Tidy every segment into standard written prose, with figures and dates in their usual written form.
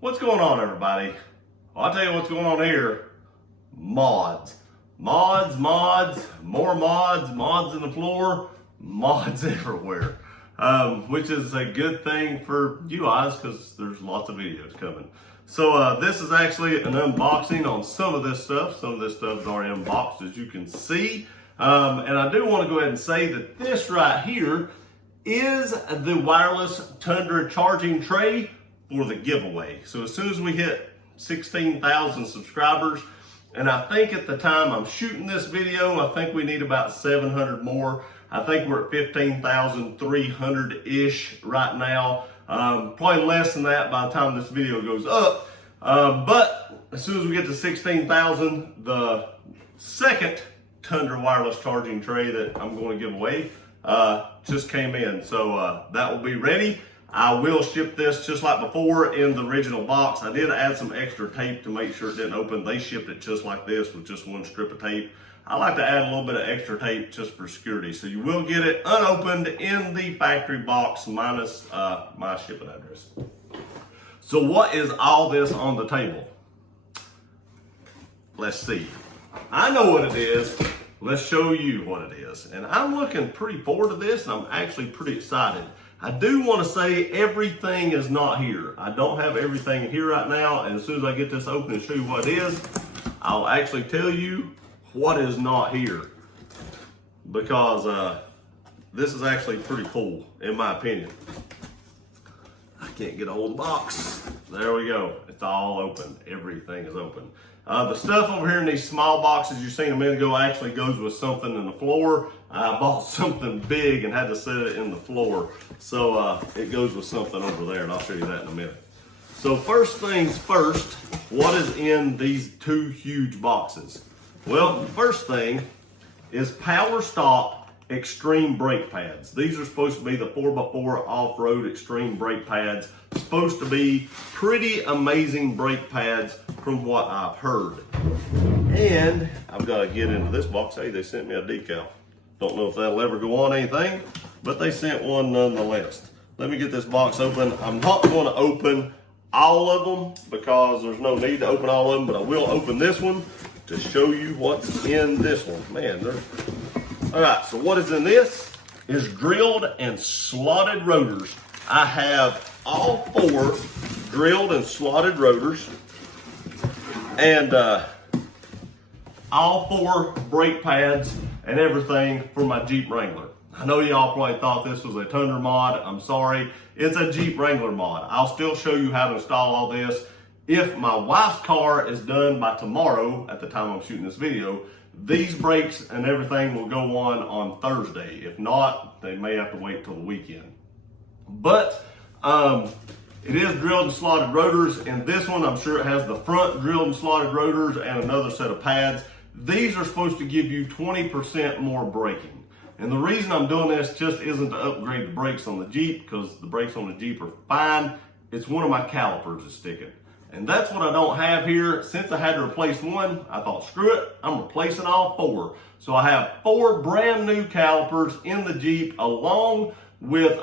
What's going on, everybody? Well, I'll tell you what's going on here. Mods. Mods, more mods in the floor, mods everywhere. Which is a good thing for you guys because there's lots of videos coming. So this is actually an unboxing on some of this stuff. Some of this stuff is already unboxed, as you can see. And I do want to go ahead and say that this right here is the wireless Tundra charging tray for the giveaway. So as soon as we hit 16,000 subscribers, and I think at the time I'm shooting this video, I think we need about 700 more. I think we're at 15,300-ish right now. Probably less than that by the time this video goes up. But as soon as we get to 16,000, the second Tundra wireless charging tray that I'm going to give away just came in. So that will be ready. I will ship this just like before in the original box. I did add some extra tape to make sure it didn't open. They shipped it just like this with just one strip of tape. I like to add a little bit of extra tape just for security. So you will get it unopened in the factory box minus my shipping address. So what is all this on the table? Let's see. I know what it is. Let's show you what it is. And I'm looking pretty forward to this, and I'm actually pretty excited. I do want to say everything is not here. I don't have everything here right now, and as soon as I get this open and show you what it is, I'll actually tell you what is not here. Because this is actually pretty cool, in my opinion. I can't get a hold of the box. There we go. It's all open. Everything is open. The stuff over here in these small boxes you seen a minute ago actually goes with something in the floor. I bought something big and had to set it in the floor. So it goes with something over there, and I'll show you that in a minute. So first things first, what is in these two huge boxes? Well, the first thing is Power Stop Extreme brake pads. These are supposed to be the 4x4 off-road extreme brake pads. Supposed to be pretty amazing brake pads from what I've heard. And I've got to get into this box. Hey, they sent me a decal. Don't know if that'll ever go on anything, but they sent one nonetheless. Let me get this box open. I'm not going to open all of them because there's no need to open all of them, but I will open this one to show you what's in this one. Man, all right, so what is in this is drilled and slotted rotors. I have all four drilled and slotted rotors and all four brake pads and everything for my Jeep Wrangler. I know y'all probably thought this was a Tundra mod. I'm sorry, it's a Jeep Wrangler mod. I'll still show you how to install all this. If my wife's car is done by tomorrow, at the time I'm shooting this video, these brakes and everything will go on Thursday. If not, they may have to wait till the weekend. But it is drilled and slotted rotors, and this one I'm sure it has the front drilled and slotted rotors and another set of pads. These are supposed to give you 20% more braking. And the reason I'm doing this just isn't to upgrade the brakes on the Jeep, because the brakes on the Jeep are fine. It's one of my calipers is sticking. And that's what I don't have here. Since I had to replace one, I thought, screw it, I'm replacing all four. So I have four brand new calipers in the Jeep along with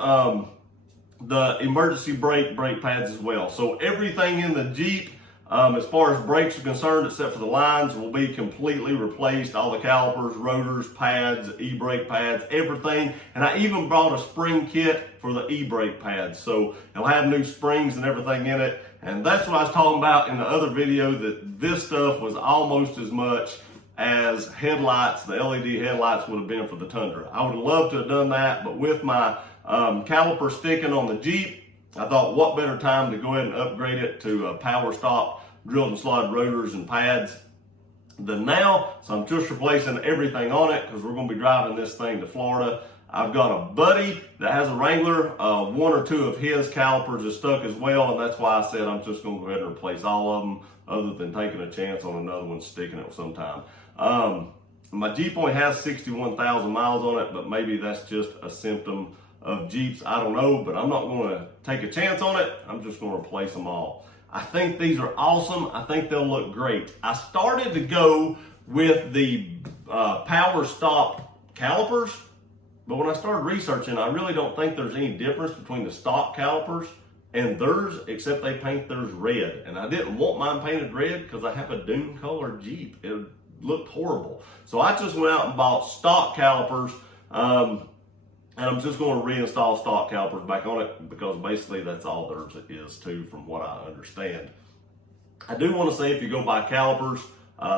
the emergency brake pads as well. So everything in the Jeep, as far as brakes are concerned, except for the lines, will be completely replaced. All the calipers, rotors, pads, e-brake pads, everything. And I even brought a spring kit for the e-brake pads. So it'll have new springs and everything in it. And that's what I was talking about in the other video, that this stuff was almost as much as headlights, the LED headlights would have been for the Tundra. I would have loved to have done that, but with my caliper sticking on the Jeep, I thought what better time to go ahead and upgrade it to Power Stop drilled and slotted rotors and pads than now. So I'm just replacing everything on it because we're going to be driving this thing to Florida. I've got a buddy that has a Wrangler. One or two of his calipers are stuck as well, and that's why I said I'm just going to go ahead and replace all of them, other than taking a chance on another one sticking it sometime. My Jeep only has 61,000 miles on it, but maybe that's just a symptom of Jeeps. I don't know, but I'm not going to take a chance on it. I'm just going to replace them all. I think these are awesome. I think they'll look great. I started to go with the Power Stop calipers, but when I started researching, I really don't think there's any difference between the stock calipers And theirs, except they paint theirs red. And I didn't want mine painted red because I have a dune color Jeep. It looked horrible. So I just went out and bought stock calipers. And I'm just going to reinstall stock calipers back on it because basically that's all theirs is too, from what I understand. I do want to say if you go buy calipers,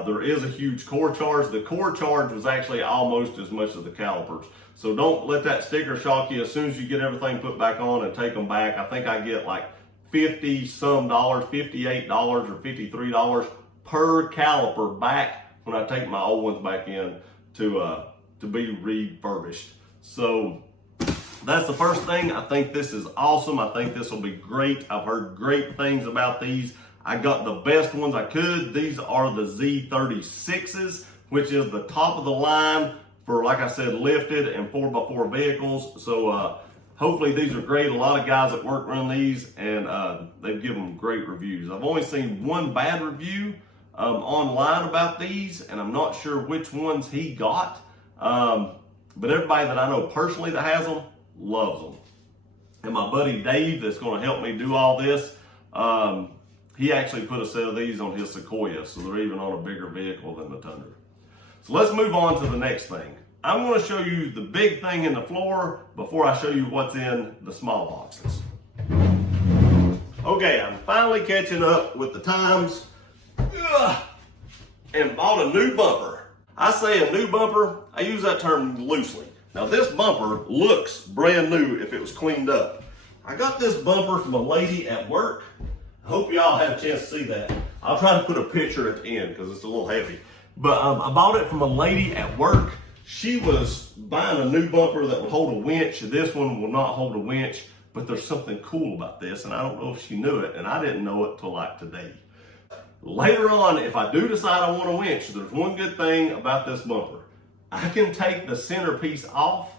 there is a huge core charge. The core charge was actually almost as much as the calipers. So don't let that sticker shock you. As soon as you get everything put back on and take them back, I think I get like $50 some, $58 or $53 per caliper back when I take my old ones back in to be refurbished. So that's the first thing. I think this is awesome. I think this will be great. I've heard great things about these. I got the best ones I could. These are the Z36s, which is the top of the line for, like I said, lifted and 4x4 vehicles. So hopefully these are great. A lot of guys at work run these, and they've given them great reviews. I've only seen one bad review online about these, and I'm not sure which ones he got. But everybody that I know personally that has them loves them. And my buddy Dave, that's going to help me do all this, he actually put a set of these on his Sequoia, so they're even on a bigger vehicle than the Tundra. So let's move on to the next thing. I'm going to show you the big thing in the floor before I show you what's in the small boxes. Okay, I'm finally catching up with the times and bought a new bumper. I say a new bumper, I use that term loosely. Now this bumper looks brand new if it was cleaned up. I got this bumper from a lady at work. I hope y'all had a chance to see that. I'll try to put a picture at the end because it's a little heavy. But I bought it from a lady at work. She was buying a new bumper that would hold a winch. This one will not hold a winch, but there's something cool about this, and I don't know if she knew it, and I didn't know it till like today. Later on, if I do decide I want a winch, there's one good thing about this bumper. I can take the centerpiece off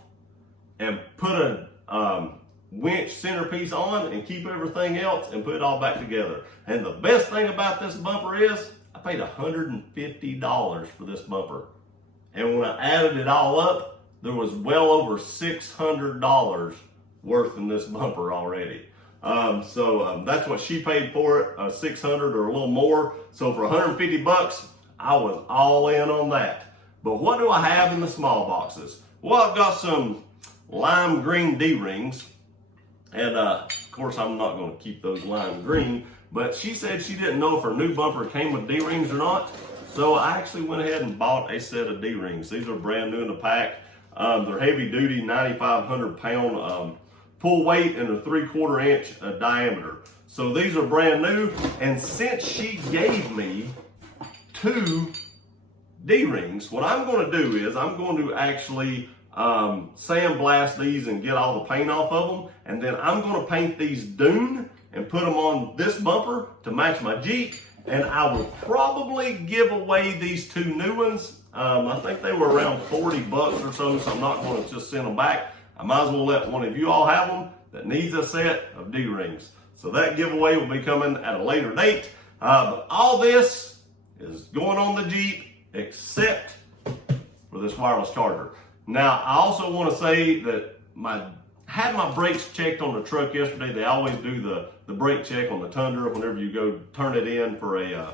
and put a winch centerpiece on and keep everything else and put it all back together. And the best thing about this bumper is I paid $150 for this bumper. And when I added it all up, there was well over $600 worth in this bumper already. So that's what she paid for it, $600 or a little more. So for 150 bucks, I was all in on that. But what do I have in the small boxes? Well, I've got some lime green D-rings. And of course, I'm not going to keep those lime green, but she said she didn't know if her new bumper came with D-rings or not. So I actually went ahead and bought a set of D-rings. These are brand new in the pack. They're heavy duty, 9,500 pound pull weight, and they're 3/4 inch diameter. So these are brand new. And since she gave me 2 D-rings, what I'm going to do is I'm going to actually sandblast these and get all the paint off of them, and then I'm going to paint these dune and put them on this bumper to match my Jeep, and I will probably give away these 2 new ones. I think they were around 40 bucks or so, so I'm not going to just send them back. I might as well let one of you all have them that needs a set of D-rings. So that giveaway will be coming at a later date. But all this is going on the Jeep except for this wireless charger. Now, I also want to say that had my brakes checked on the truck yesterday. They always do the brake check on the Tundra whenever you go turn it in for an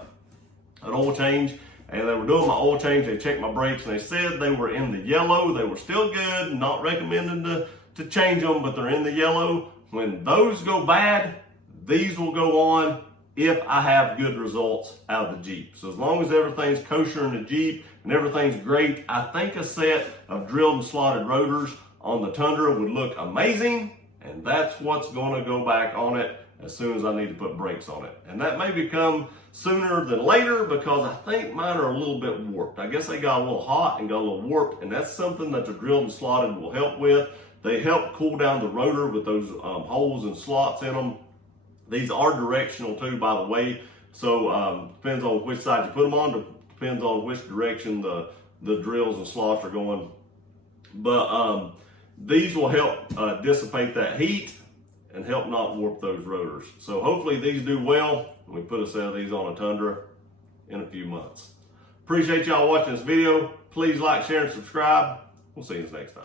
oil change. And they were doing my oil change. They checked my brakes and they said they were in the yellow. They were still good, not recommending to change them, but they're in the yellow. When those go bad, these will go on if I have good results out of the Jeep. So as long as everything's kosher in the Jeep and everything's great, I think a set of drilled and slotted rotors on the Tundra would look amazing, and that's what's going to go back on it as soon as I need to put brakes on it. And that may become sooner than later because I think mine are a little bit warped. I guess they got a little hot and got a little warped, and that's something that the drilled and slotted will help with. They help cool down the rotor with those holes and slots in them. These are directional too, by the way. So depends on which side you put them on, depends on which direction the drills and slots are going. But these will help dissipate that heat and help not warp those rotors. So hopefully these do well. We put a set of these on a Tundra in a few months. Appreciate y'all watching this video. Please like, share, and subscribe. We'll see you next time.